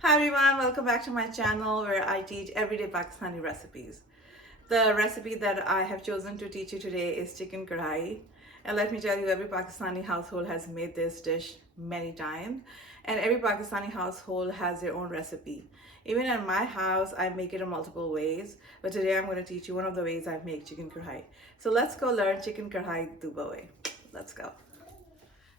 Hi everyone, welcome back to my channel where I teach everyday Pakistani recipes. The recipe that I have chosen to teach you today is chicken karhai. And let me tell you, every Pakistani household has made this dish many times, and every Pakistani household has their own recipe. Even in my house, I make it in multiple ways, but today I'm going to teach you one of the ways I make chicken karhai. So let's go learn chicken karhai Duba way. Let's go.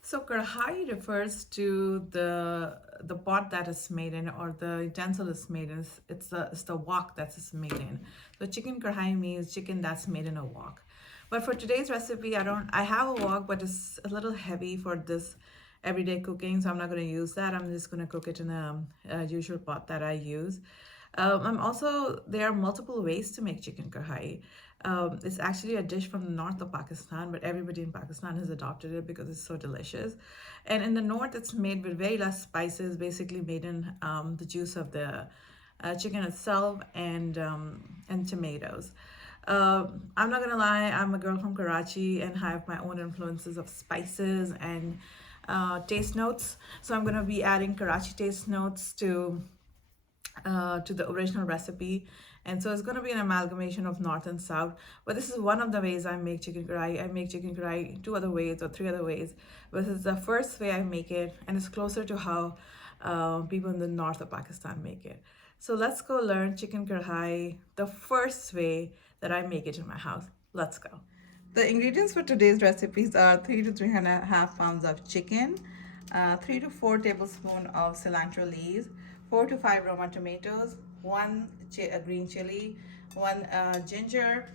So karhai refers to the pot that is made in, or the utensil is made in. It's the wok that is made in. So chicken karhai means chicken that's made in a wok. But for today's recipe, I have a wok, but it's a little heavy for this everyday cooking, so I'm not going to use that. I'm just going to cook it in a usual pot that I use. There are multiple ways to make chicken karhai. It's actually a dish from the north of Pakistan, but everybody in Pakistan has adopted it because it's so delicious. And in the north, it's made with very less spices, basically made in the juice of the chicken itself and tomatoes. I'm not gonna lie, I'm a girl from Karachi and have my own influences of spices and taste notes. So I'm gonna be adding Karachi taste notes to the original recipe. And so it's going to be an amalgamation of north and south. But this is one of the ways I make chicken karhai. I make chicken karhai two other ways or three other ways. But this is the first way I make it, and it's closer to how people in the north of Pakistan make it. So let's go learn chicken karhai the first way that I make it in my house. Let's go. The ingredients for today's recipes are 3 to 3.5 pounds of chicken, 3 to 4 tablespoons of cilantro leaves, 4 to 5 Roma tomatoes, 1 green chili, 1 ginger,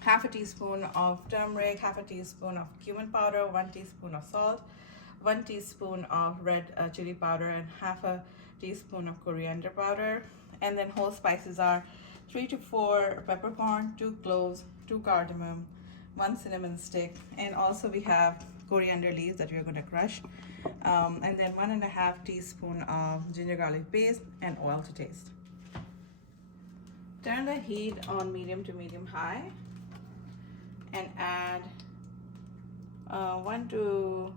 half a teaspoon of turmeric, half a teaspoon of cumin powder, 1 teaspoon of salt, 1 teaspoon of red chili powder, and half a teaspoon of coriander powder. And then whole spices are 3 to 4 peppercorn, 2 cloves, 2 cardamom, 1 cinnamon stick, and also we have coriander leaves that we're going to crush, and then 1.5 teaspoon of ginger garlic paste and oil to taste. Turn the heat on medium to medium high and add 1 to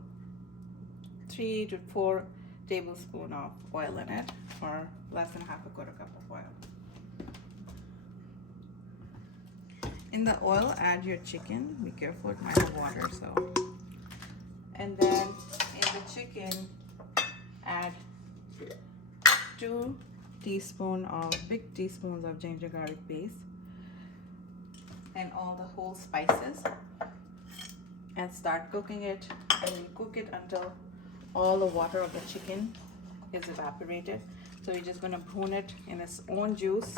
3 to 4 tablespoons of oil in it, or less than half a quarter cup of oil. In the oil, add your chicken. Be careful, it might have water. And then in the chicken, add 2 big teaspoons of ginger garlic paste and all the whole spices, and start cooking it. And you cook it until all the water of the chicken is evaporated. So you're just going to brune it in its own juice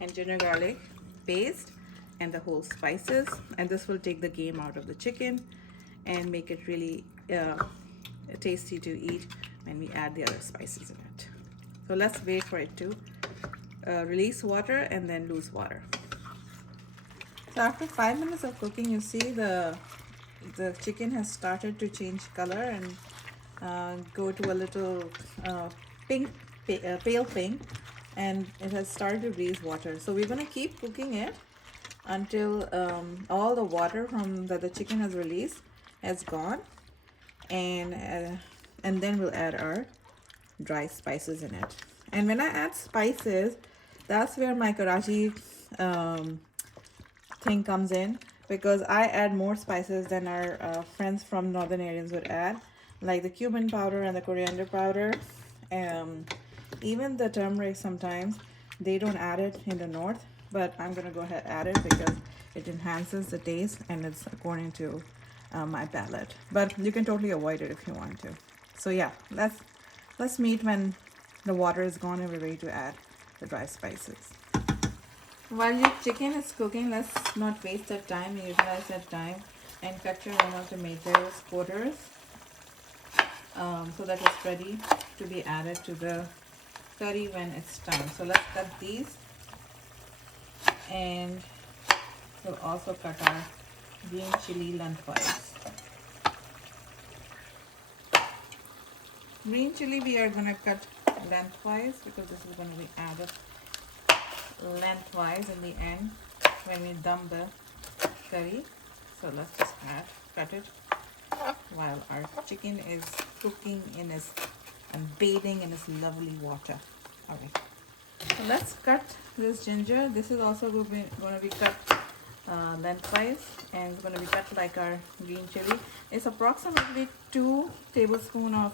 and ginger garlic paste and the whole spices, and this will take the game out of the chicken and make it really tasty to eat when we add the other spices in it. So let's wait for it to release water and then lose water. So after 5 minutes of cooking, you see the chicken has started to change color and go to a little pink, pale pink, and it has started to release water. So we're going to keep cooking it until all the water from that the chicken has released has gone, and then we'll add our dry spices in it. And when I add spices, that's where my Karachi thing comes in, because I add more spices than our friends from northern areas would add, like the cumin powder and the coriander powder. Even the turmeric, sometimes they don't add it in the north, but I'm gonna go ahead and add it because it enhances the taste and it's according to my palate. But you can totally avoid it if you want to. So yeah, let's meet when the water is gone and we're ready to add the dry spices. While your chicken is cooking, let's not waste that time. Utilize that time and cut your Roma tomatoes quarters so that it's ready to be added to the curry when it's time. So let's cut these, and we'll also cut our green chili lengthwise. Green chili we are going to cut lengthwise because this is going to be added lengthwise in the end when we dum the curry. So let's just cut it while our chicken is cooking in its and bathing in this lovely water. All right. So let's cut this ginger. This is also going to be cut lengthwise, and it's going to be cut like our green chili. It's approximately 2 tablespoons of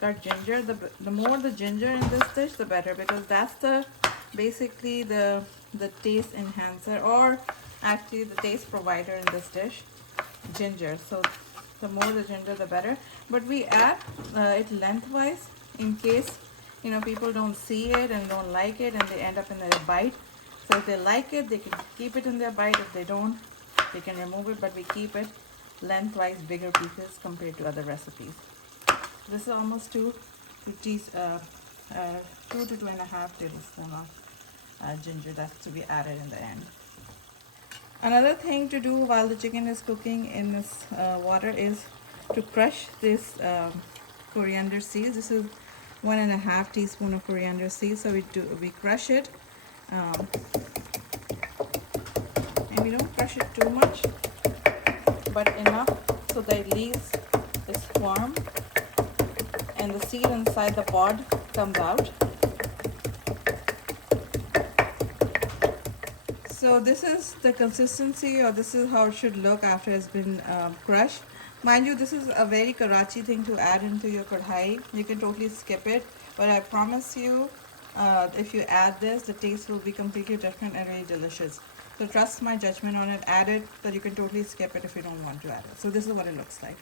cut ginger. The more the ginger in this dish, the better, because that's the basically the taste enhancer, or actually the taste provider in this dish, ginger. So the more the ginger, the better. But we add it lengthwise in case people don't see it and don't like it and they end up in their bite. So if they like it, they can keep it in their bite. If they don't, they can remove it, but we keep it lengthwise, bigger pieces compared to other recipes. This is almost 2 to 2.5 tablespoons of ginger that's to be added in the end. Another thing to do while the chicken is cooking in this water is to crush this coriander seeds. This is 1.5 teaspoon of coriander seeds. So we crush it, and we don't crush it too much, but enough so that it leaves this form and the seed inside the pod comes out. So this is the consistency, or this is how it should look after it's been crushed. Mind you, this is a very Karachi thing to add into your Karhai. You can totally skip it, but I promise you, if you add this, the taste will be completely different and very delicious. So trust my judgment on it. Add it, but you can totally skip it if you don't want to add it. So this is what it looks like.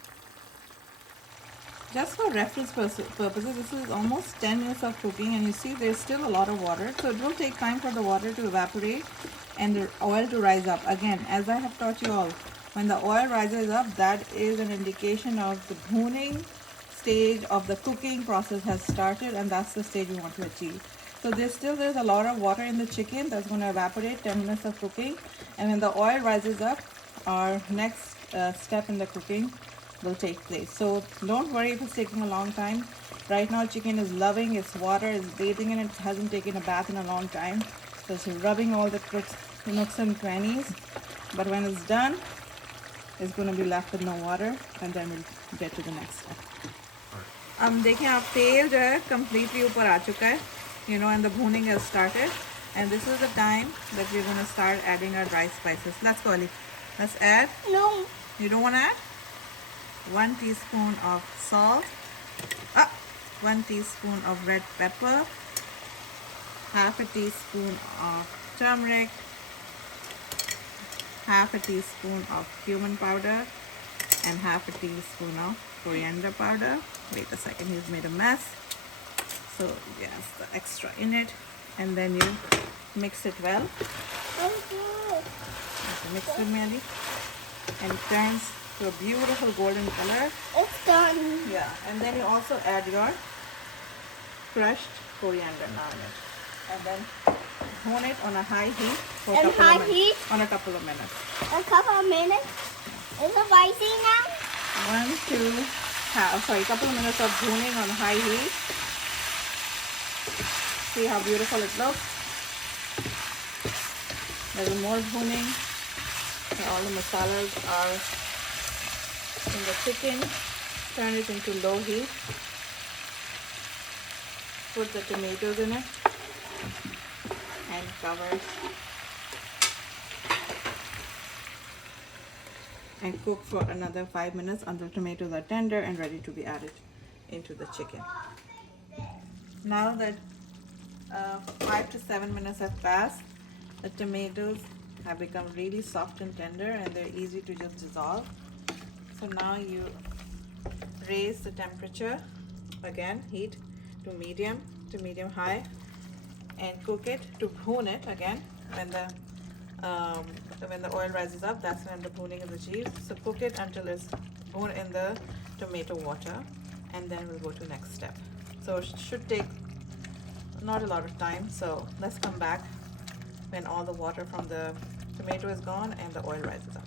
Just for reference purposes, this is almost 10 minutes of cooking, and you see there's still a lot of water. So it will take time for the water to evaporate and the oil to rise up. Again, as I have taught you all, when the oil rises up, that is an indication of the bhooning stage of the cooking process has started, and that's the stage you want to achieve. So there's a lot of water in the chicken that's going to evaporate 10 minutes of cooking, and when the oil rises up, our next step in the cooking will take place. So don't worry if it's taking a long time. Right now chicken is loving its water, is bathing in it, hasn't taken a bath in a long time. So it's rubbing all the nooks and crannies, but when it's done, it's going to be left with no water, and then we'll get to the next step. देखिए आप तेल जो है completely ऊपर आ चुका है, and the bhooning has started, and this is the time that we're going to start adding our dry spices. Let's go, Ali. Let's add. No. You don't want to add? 1 teaspoon of salt, 1 teaspoon of red pepper, half a teaspoon of turmeric, half a teaspoon of cumin powder, and half a teaspoon of coriander powder. Wait a second, he's made a mess. So yes, the extra in it, and then you mix it well. Okay, mix it, Melly, and it turns to a beautiful golden color. It's done. Yeah, and then you also add your crushed coriander now in it, and then bone it on a high heat for a couple of minutes. On a couple of minutes. A couple of minutes? Is it rising now? A couple of minutes of bhoning on high heat. See how beautiful it looks. There's more bhoning. All the masalas are in the chicken. Turn it into low heat. Put the tomatoes in it and cover it and cook for another 5 minutes until tomatoes are tender and ready to be added into the chicken. Now that 5 to 7 minutes have passed, the tomatoes have become really soft and tender, and they're easy to just dissolve. So now you raise the temperature again, heat to medium high, and cook it to bhune it again. When the oil rises up, that's when the bhooning is achieved. So cook it until it's bhuned in the tomato water, and then we'll go to next step. So it should take not a lot of time. So let's come back when all the water from the tomato is gone and the oil rises up.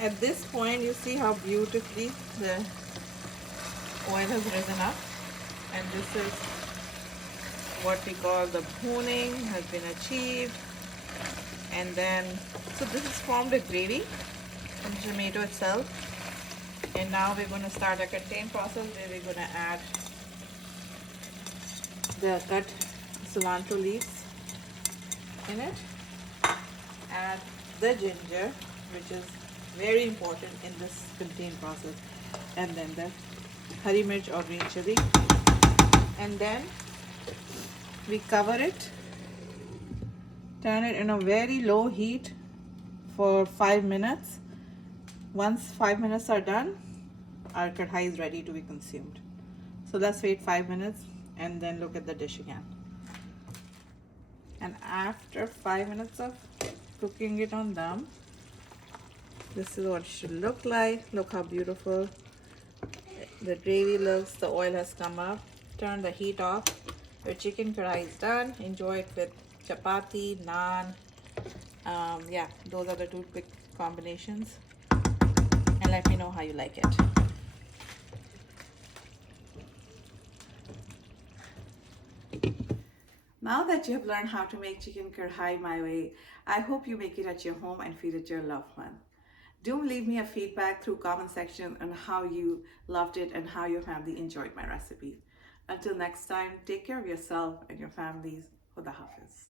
At this point, you see how beautifully the oil has risen up, and this is what we call the bhooning has been achieved. And then, so this has formed a gravy from the tomato itself, And now we're going to start a contained process where we're going to add the cut cilantro leaves in it, add the ginger, which is very important in this contained process, and then the hari mirch or green chili, and then we cover it, turn it in a very low heat for 5 minutes. Once 5 minutes are done, our karhai is ready to be consumed. So let's wait 5 minutes and then look at the dish again. And after 5 minutes of cooking it on dum, this is what it should look like. Look how beautiful the gravy looks. The oil has come up. Turn the heat off. Your chicken karhai is done. Enjoy it with chapati, naan. Yeah, those are the two quick combinations. And let me know how you like it. Now that you have learned how to make chicken karhai my way, I hope you make it at your home and feed it to your loved one. Do leave me a feedback through comment section on how you loved it and how your family enjoyed my recipe. Until next time, take care of yourself and your families. Khuda Hafiz.